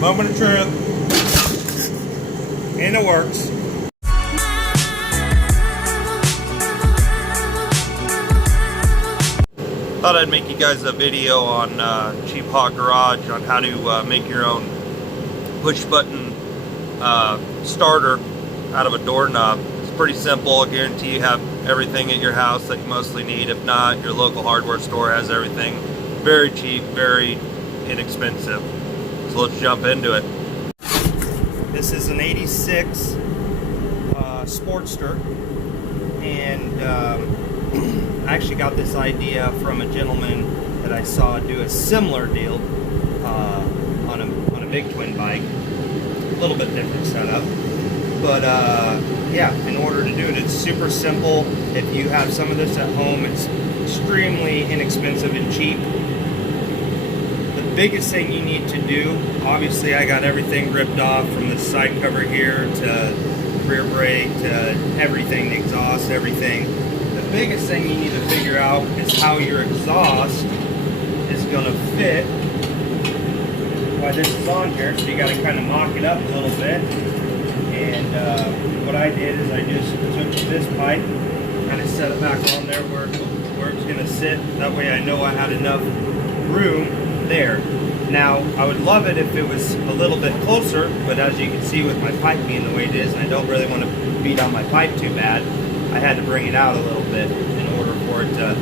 Moment of truth. In the works. Thought I'd make you guys a video on Cheap Hot Garage on how to make your own push button starter out of a doorknob. It's pretty simple. I guarantee you have everything at your house that you mostly need. If not, your local hardware store has everything. Very cheap, very inexpensive. So let's jump into it. This is an 86 Sportster, and I actually got this idea from a gentleman that I saw do a similar deal on a big twin bike. A little bit different setup, but yeah, in order to do it, it's super simple. If you have some of this at home, it's extremely inexpensive and cheap. The biggest thing you need to do, obviously I got everything ripped off from the side cover here to rear brake to everything, the exhaust, everything. The biggest thing you need to figure out is how your exhaust is going to fit while this is on here. So you got to kind of mock it up a little bit. And what I did is I just took this pipe, kind of set it back on there where it's going to sit. That way I know I had enough room there. Now, I would love it if it was a little bit closer, but as you can see with my pipe being the way it is, and I don't really want to beat on my pipe too bad, I had to bring it out a little bit in order for it to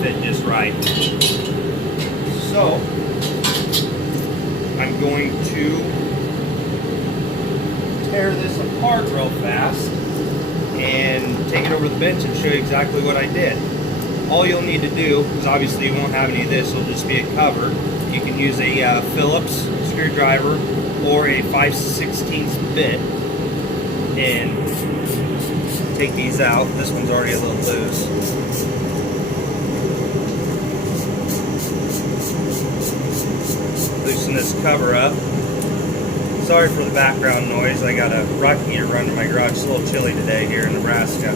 fit just right. So, I'm going to tear this apart real fast and take it over the bench and show you exactly what I did. All you'll need to do, because obviously you won't have any of this, it'll just be a cover. You can use a Phillips screwdriver or a 5/16 bit and take these out. This one's already a little loose. Loosen this cover up. Sorry for the background noise. I got a rocket heater running in my garage. It's a little chilly today here in Nebraska.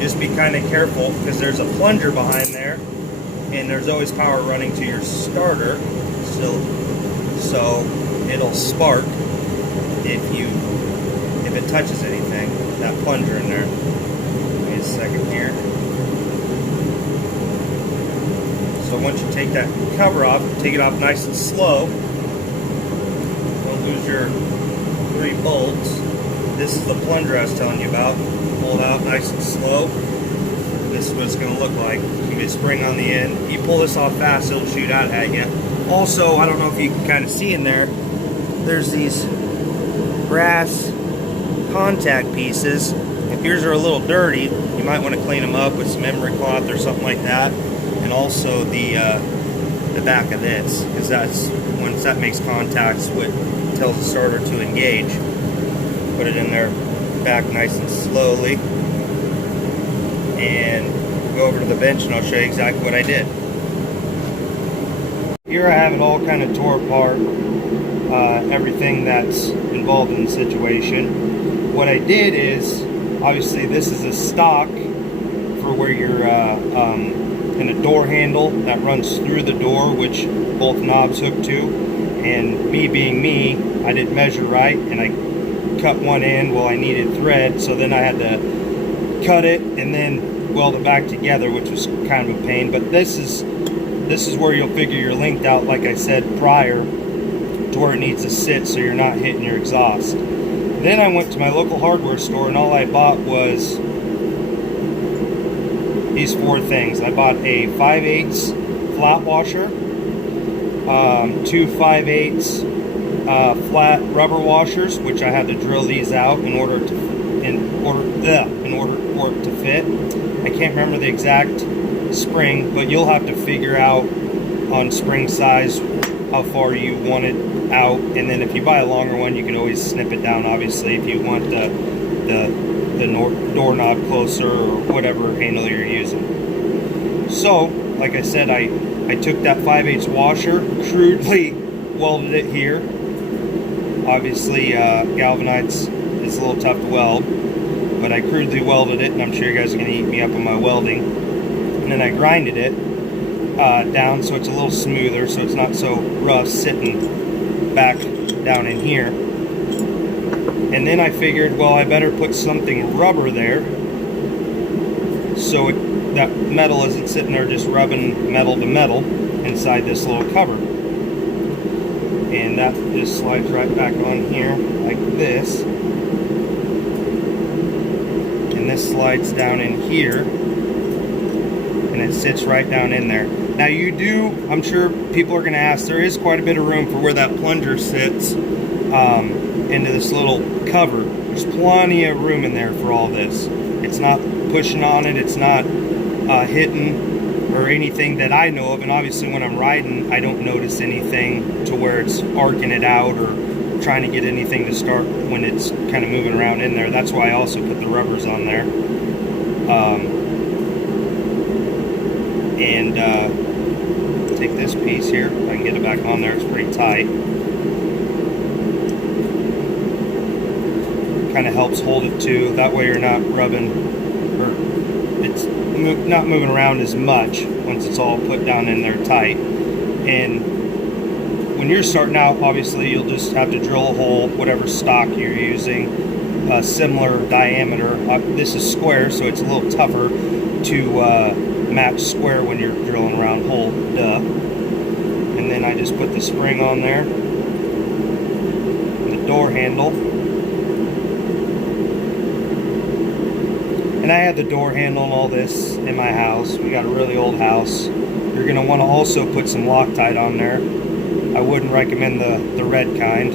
Just be kind of careful because there's a plunger behind there and there's always power running to your starter, so it'll spark if it touches anything, that plunger in there. Wait a second here. So once you take that cover off, take it off nice and slow. Don't lose your 3 bolts. This is the plunger I was telling you about. Pull it out nice and slow. This is what it's going to look like. You get a spring on the end. You pull this off fast, it'll shoot out at you. Also, I don't know if you can kind of see in there, there's these brass contact pieces. If yours are a little dirty, you might want to clean them up with some emery cloth or something like that. And also the back of this, because that's once that makes contact, what tells the starter to engage. Put it in there back nice and slowly, and go over to the bench and I'll show you exactly what I did. Here I have it all kind of tore apart, everything that's involved in the situation. What I did is, obviously this is a stock for where you're in a door handle that runs through the door, which both knobs hook to. And me being me, I didn't measure right, and I cut one end. Well, I needed thread, so then I had to cut it and then weld it back together, which was kind of a pain. But this is where you'll figure your length out, like I said prior, to where it needs to sit so you're not hitting your exhaust. Then I went to my local hardware store and all I bought was these 4 things. I bought a 5/8 flat washer, 2 5/8 flat rubber washers, which I had to drill these out in order for it to fit. I can't remember the exact spring, but you'll have to figure out on spring size how far you want it out, and then if you buy a longer one, you can always snip it down, obviously, if you want the doorknob closer or whatever handle you're using. So, like I said, I took that 5/8 washer, crudely welded it here. Obviously, galvanite's is a little tough to weld, but I crudely welded it, and I'm sure you guys are going to eat me up on my welding. And then I grinded it. down so it's a little smoother, so it's not so rough sitting back down in here. And then I figured, well, I better put something rubber there so that metal isn't sitting there just rubbing metal to metal inside this little cover. And that just slides right back on here like this. And this slides down in here. And it sits right down in there. Now you do, I'm sure people are going to ask, there is quite a bit of room for where that plunger sits into this little cover. There's plenty of room in there for all this. It's not pushing on it, it's not hitting or anything that I know of, and obviously when I'm riding I don't notice anything to where it's arcing it out or trying to get anything to start when it's kind of moving around in there. That's why I also put the rubbers on there. Take this piece here, if I can get it back on there, it's pretty tight. Kind of helps hold it too, that way you're not rubbing, or it's not moving around as much once it's all put down in there tight. And when you're starting out, obviously you'll just have to drill a hole, whatever stock you're using, a similar diameter. This is square, so it's a little tougher to match square when you're drilling a round hole, duh. And then I just put the spring on there, the door handle. And I had the door handle and all this in my house. We got a really old house. You're going to want to also put some Loctite on there. I wouldn't recommend the red kind.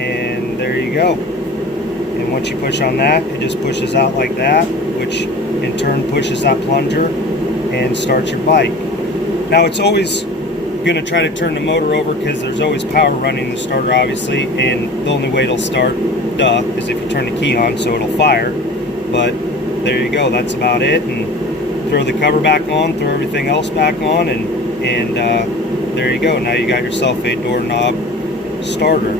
And there you go. And once you push on that, it just pushes out like that, which in turn pushes that plunger and starts your bike. Now it's always going to try to turn the motor over because there's always power running the starter, obviously, and the only way it'll start, duh, is if you turn the key on, so it'll fire. But there you go, that's about it. And throw the cover back on, throw everything else back on, and there you go. Now you got yourself a doorknob starter.